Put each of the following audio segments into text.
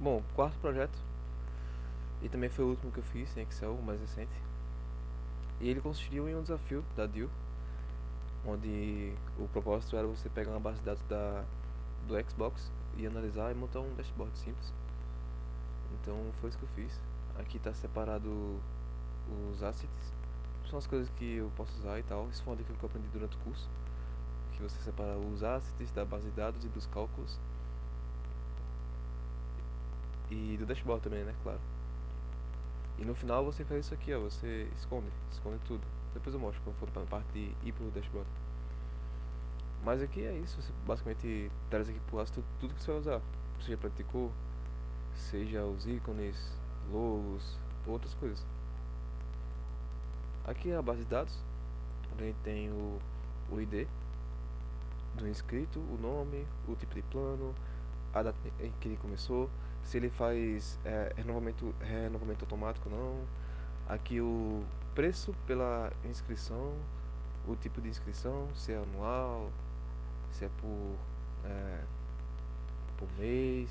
Bom, quarto projeto, e também foi o último que eu fiz em Excel, o mais recente. E ele consistiu em um desafio da DIL, onde o propósito era você pegar uma base de dados do Xbox e analisar e montar um dashboard simples. Então foi isso que eu fiz. Aqui está separado os assets, são as coisas que eu posso usar e tal. Isso foi uma dica que eu aprendi durante o curso, que você separa os assets da base de dados e dos cálculos e do dashboard também, né, claro. E no final você faz isso aqui, ó, você esconde tudo. Depois eu mostro quando for para a parte de ir pro dashboard. Mas aqui é isso, você basicamente traz aqui pro Astro tudo que você vai usar. Seja para cor, seja os ícones, logos, outras coisas. Aqui é a base de dados, onde a gente tem o ID do inscrito, o nome, o tipo de plano, a data em que ele começou, se ele faz renovamento automático ou não. Aqui o preço pela inscrição, o tipo de inscrição, se é anual, se é é, por mês.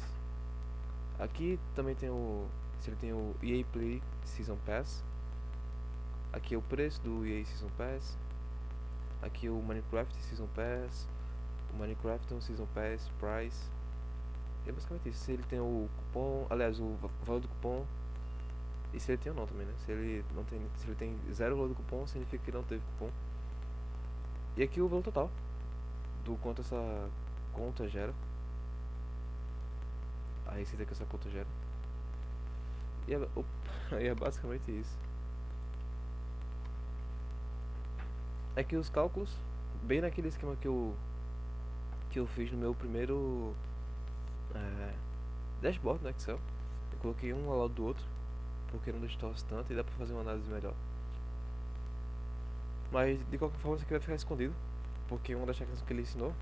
Aqui também tem se ele tem o EA Play Season Pass. Aqui é o preço do EA Season Pass. Aqui é o Minecraft Season Pass, o Minecraft Season Pass Price. E é basicamente isso. Se ele tem o cupom, aliás, o valor do cupom, e se ele tem ou não também, né? Se ele não tem, se ele tem zero valor do cupom, significa que ele não teve cupom. E aqui o valor total do quanto essa conta gera, a receita que essa conta gera. E é, e é basicamente isso. Aqui os cálculos, bem naquele esquema que eu fiz no meu primeiro é, dashboard no Excel. Eu coloquei um ao lado do outro, porque não distorce tanto e dá pra fazer uma análise melhor. Mas de qualquer forma isso aqui vai ficar escondido, porque uma das técnicas que ele ensinou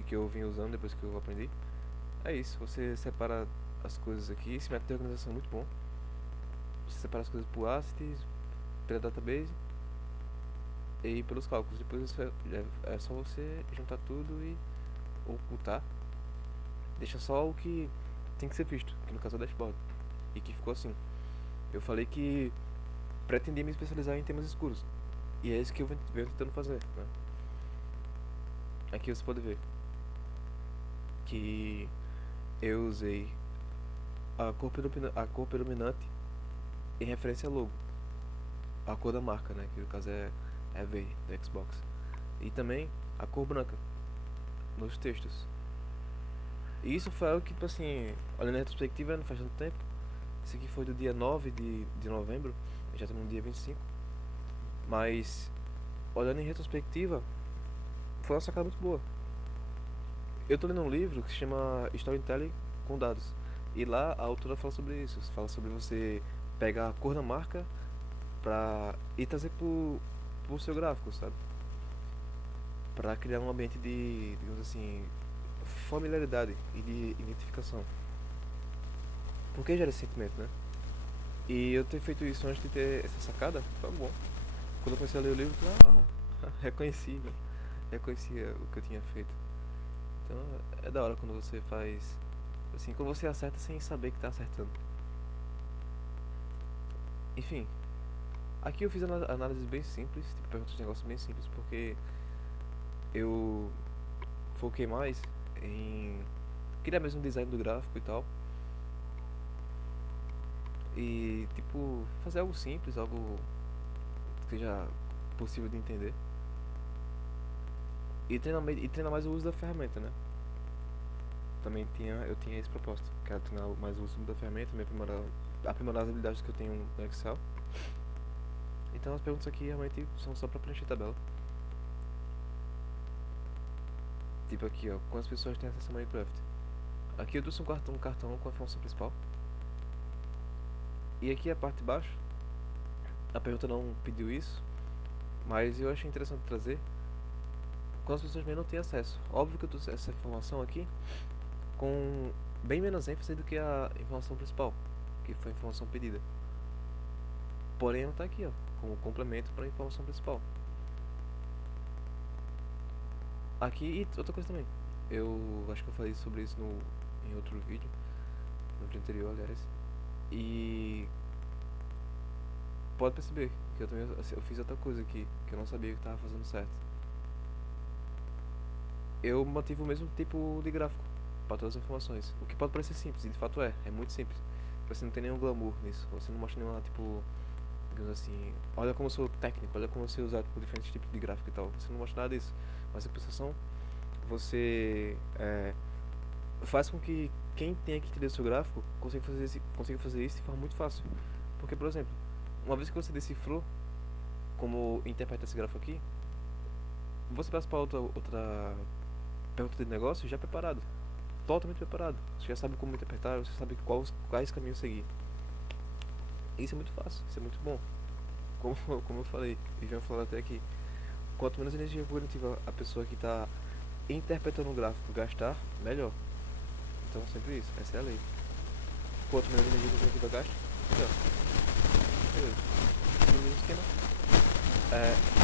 e que eu vim usando depois que eu aprendi é isso. Você separa as coisas aqui, esse método de organização é muito bom. Você separa as coisas por assets, pela database e pelos cálculos. Depois é só você juntar tudo e ocultar. Deixa só o que tem que ser visto, que no caso é o dashboard. E que ficou assim. Eu falei que pretendia me especializar em temas escuros. E é isso que eu venho tentando fazer, né? Aqui você pode ver que eu usei a cor predominante em referência ao logo. A cor da marca, né? Que no caso é verde, do Xbox. E também a cor branca nos textos. E isso foi algo que, tipo assim, olhando na retrospectiva, não faz tanto tempo. Isso aqui foi do dia 9 de novembro, já estamos no dia 25. Mas, olhando em retrospectiva, foi uma sacada muito boa. Eu tô lendo um livro que se chama Storytelling com Dados. E lá a autora fala sobre isso. Fala sobre você pegar a cor da marca e trazer pro seu gráfico, sabe? Pra criar um ambiente de, digamos assim, familiaridade e de identificação. Porque gera esse sentimento, né? E eu ter feito isso antes de ter essa sacada foi bom. Quando eu comecei a ler o livro, eu falei, reconheci, né? Reconhecia o que eu tinha feito. Então é da hora quando você faz. Assim, quando você acerta sem saber que tá acertando. Enfim, aqui eu fiz análises bem simples, tipo, perguntas de negócios bem simples, porque eu foquei mais em criar mesmo um design do gráfico e tal. E, tipo, fazer algo simples, algo que seja possível de entender. E treinar mais o uso da ferramenta, né? Também eu tinha esse propósito, que era treinar mais o uso da ferramenta, aprimorar as habilidades que eu tenho no Excel. Então as perguntas aqui realmente são só pra preencher tabela. Tipo aqui, ó, quantas pessoas têm acesso a Minecraft? Aqui eu trouxe um cartão com a informação principal. E aqui a parte de baixo, a pergunta não pediu isso, mas eu achei interessante trazer quantas pessoas mesmo não têm acesso. Óbvio que eu trouxe essa informação aqui com bem menos ênfase do que a informação principal, que foi a informação pedida. Porém, ela está aqui, ó, como complemento para a informação principal. Aqui, e outra coisa também, eu acho que eu falei sobre isso em outro vídeo, no vídeo anterior, aliás. E pode perceber que eu também assim, eu fiz outra coisa aqui que eu não sabia que tava fazendo certo. Eu mantive o mesmo tipo de gráfico para todas as informações. O que pode parecer simples, e de fato é muito simples. Você não tem nenhum glamour nisso, você não mostra nenhuma, tipo, digamos assim, olha como eu sou técnico, olha como eu sei usar tipo, diferentes tipos de gráfico e tal. Você não mostra nada disso. Mas a compensação, você faz com que quem tenha que entender o seu gráfico consiga fazer isso de forma muito fácil. Porque, por exemplo, uma vez que você decifrou como interpreta esse gráfico aqui, você passa para outra pergunta de negócio já preparado, totalmente preparado. Você já sabe como interpretar, você sabe quais caminhos seguir. Isso é muito fácil, isso é muito bom. Como, como eu falei, e venho falando até aqui, quanto menos energia cognitiva a pessoa que está interpretando o gráfico gastar, melhor. Então sempre isso, essa é a lei. Quanto menos energia cognitiva gasta, melhor. Beleza. No mesmo esquema,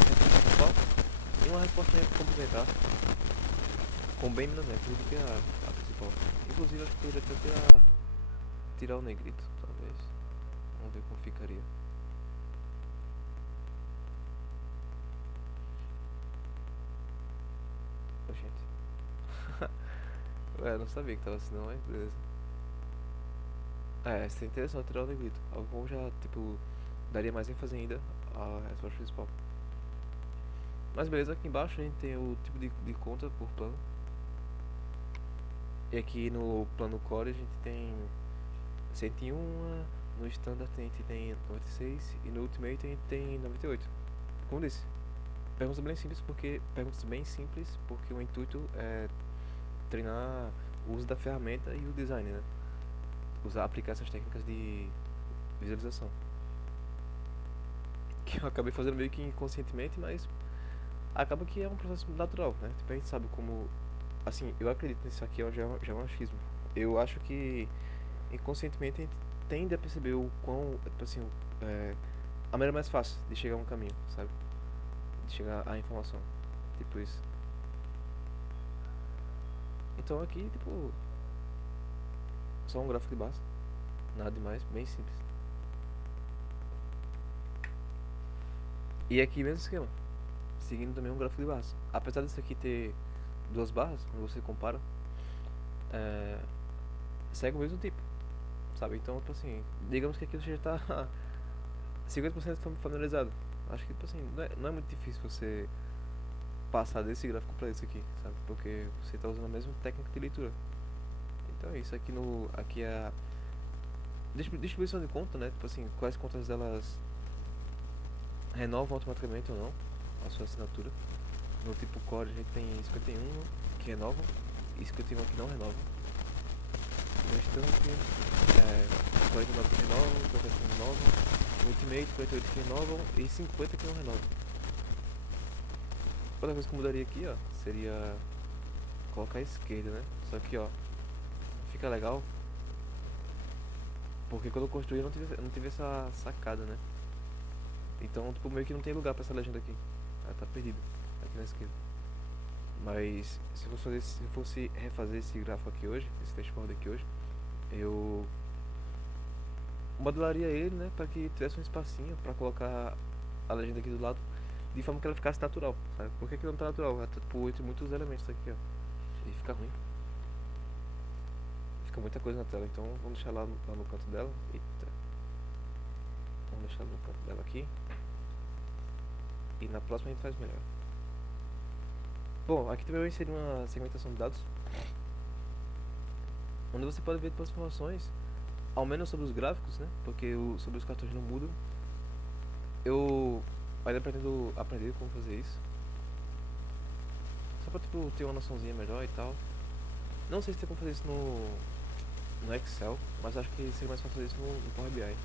resposta principal e uma resposta complementar com bem menos énfase do que a principal. Inclusive acho que poderia até tirar o negrito, talvez. Vamos ver como ficaria. Ô, gente. Ué, não sabia que tava assim não, mas beleza. Seria interessante tirar o negrito. Algo como já, tipo, daria mais ênfase ainda à resposta principal. Mas beleza, aqui embaixo a gente tem o tipo de conta por plano. E aqui no plano Core a gente tem 101, no Standard a gente tem 96 e no Ultimate a gente tem 98. Como disse, perguntas bem simples porque o intuito é treinar o uso da ferramenta e o design, né? Aplicar essas técnicas de visualização. Que eu acabei fazendo meio que inconscientemente, mas acaba que é um processo natural, né? Tipo, a gente sabe como. Assim, eu acredito nisso aqui, já é um achismo. Eu acho que inconscientemente a gente tende a perceber o quão. Tipo assim, a maneira mais fácil de chegar a um caminho, sabe? De chegar à informação. Tipo isso. Então aqui, tipo. Só um gráfico de base. Nada demais, bem simples. E aqui mesmo esquema. Seguindo também um gráfico de barras. Apesar disso aqui ter duas barras, quando você compara, é, segue o mesmo tipo, sabe? Então, tipo assim, digamos que aqui você já tá 50% familiarizado. Acho que, tipo assim, não é muito difícil você passar desse gráfico pra esse aqui, sabe? Porque você tá usando a mesma técnica de leitura. Então é isso, aqui é a distribuição de conta, né? Tipo assim, quais contas elas renovam automaticamente ou não a sua assinatura. No tipo Core a gente tem 51 que renovam e 51 que não renovam. No Instant, 49 que renovam, 50 que não renovam, no Ultimate 48 que renovam e 50 que não renovam. Outra coisa que eu mudaria aqui, ó, seria colocar a esquerda, né? Só que, ó, fica legal porque quando eu construí eu não tive essa sacada, né? Então, tipo, meio que não tem lugar pra essa legenda aqui. Ela tá perdida aqui na esquerda. Mas se eu fosse refazer esse gráfico aqui hoje, esse dashboard aqui hoje, eu modelaria ele, né, para que tivesse um espacinho para colocar a legenda aqui do lado, de forma que ela ficasse natural, sabe? Por que não tá natural? Ela tá tipo entre muitos elementos aqui, ó. E fica ruim. Fica muita coisa na tela, então vamos deixar lá no canto dela. Eita. Vamos deixar no canto dela aqui. E na próxima a gente faz melhor. Bom, aqui também eu inseri uma segmentação de dados, onde você pode ver todas as informações, ao menos sobre os gráficos, né? Porque sobre os cartões não mudam. Eu ainda pretendo aprender como fazer isso, só pra tipo, ter uma noçãozinha melhor e tal. Não sei se tem como fazer isso no Excel, mas acho que seria mais fácil fazer isso no Power BI.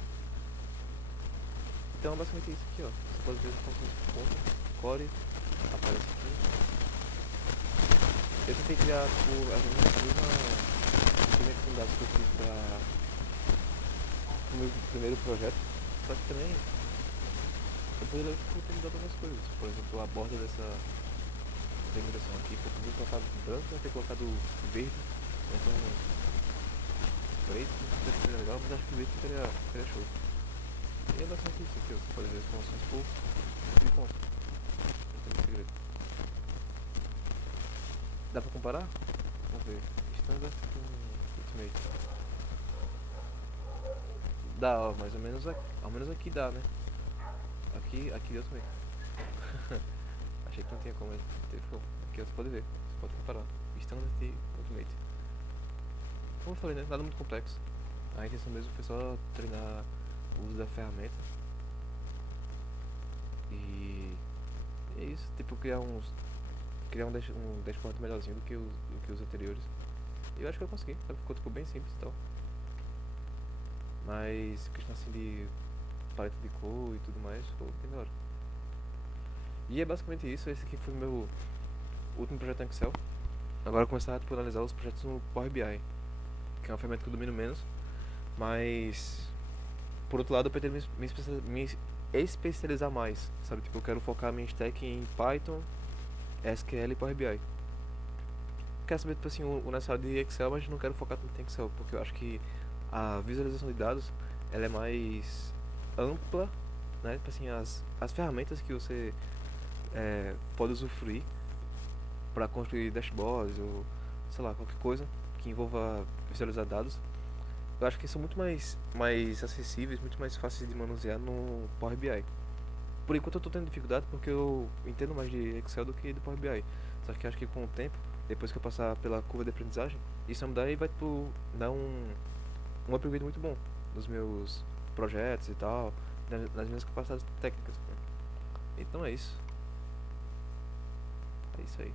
Então basicamente é isso aqui, ó. Você pode ver as informações por conta, core, aparece aqui. Eu tentei criar tipo, a mesma segmentação de dados que eu fiz para o meu primeiro projeto, só que também eu poderia ter mudado algumas coisas. Por exemplo, a borda dessa segmentação aqui, eu poderia ter colocado branco, ter colocado verde, então preto, legal, mas acho que o vídeo ficaria show. E é basicamente isso aqui, ó. Você pode ver as promoções por de conta. Não tem muito segredo. Dá pra comparar? Vamos ver. Standard com Ultimate. Dá, ó, mais ou menos aqui, ao menos aqui dá, né? Aqui deu também. Achei que não tinha como, mas teve como. Aqui ó, você pode ver, você pode comparar. Standard e Ultimate. Como eu falei, né? Nada muito complexo. A intenção mesmo foi só treinar o uso da ferramenta. E é isso, tipo, criar um dashboard melhorzinho do que os anteriores. E eu acho que eu consegui, sabe? Ficou tipo bem simples e tal. Mas questão assim de paleta de cor e tudo mais, ficou bem da hora. E é basicamente isso, esse aqui foi o meu último projeto em Excel. Agora eu vou começar a tipo, analisar os projetos no Power BI, que é uma ferramenta que eu domino menos, mas por outro lado eu pretendo me especializar mais, sabe? Tipo, eu quero focar minha stack em Python, SQL e Power BI. Quero saber, tipo assim, o necessário de Excel, mas não quero focar tanto em Excel, porque eu acho que a visualização de dados, ela é mais ampla, né? Tipo assim, as ferramentas que você pode usufruir para construir dashboards ou, sei lá, qualquer coisa que envolva visualizar dados, eu acho que são muito mais acessíveis, muito mais fáceis de manusear no Power BI. Por enquanto eu tô tendo dificuldade porque eu entendo mais de Excel do que do Power BI. Só que acho que com o tempo, depois que eu passar pela curva de aprendizagem, isso vai mudar e vai tipo, dar um upgrade muito bom nos meus projetos e tal, nas minhas capacidades técnicas. Então é isso. É isso aí.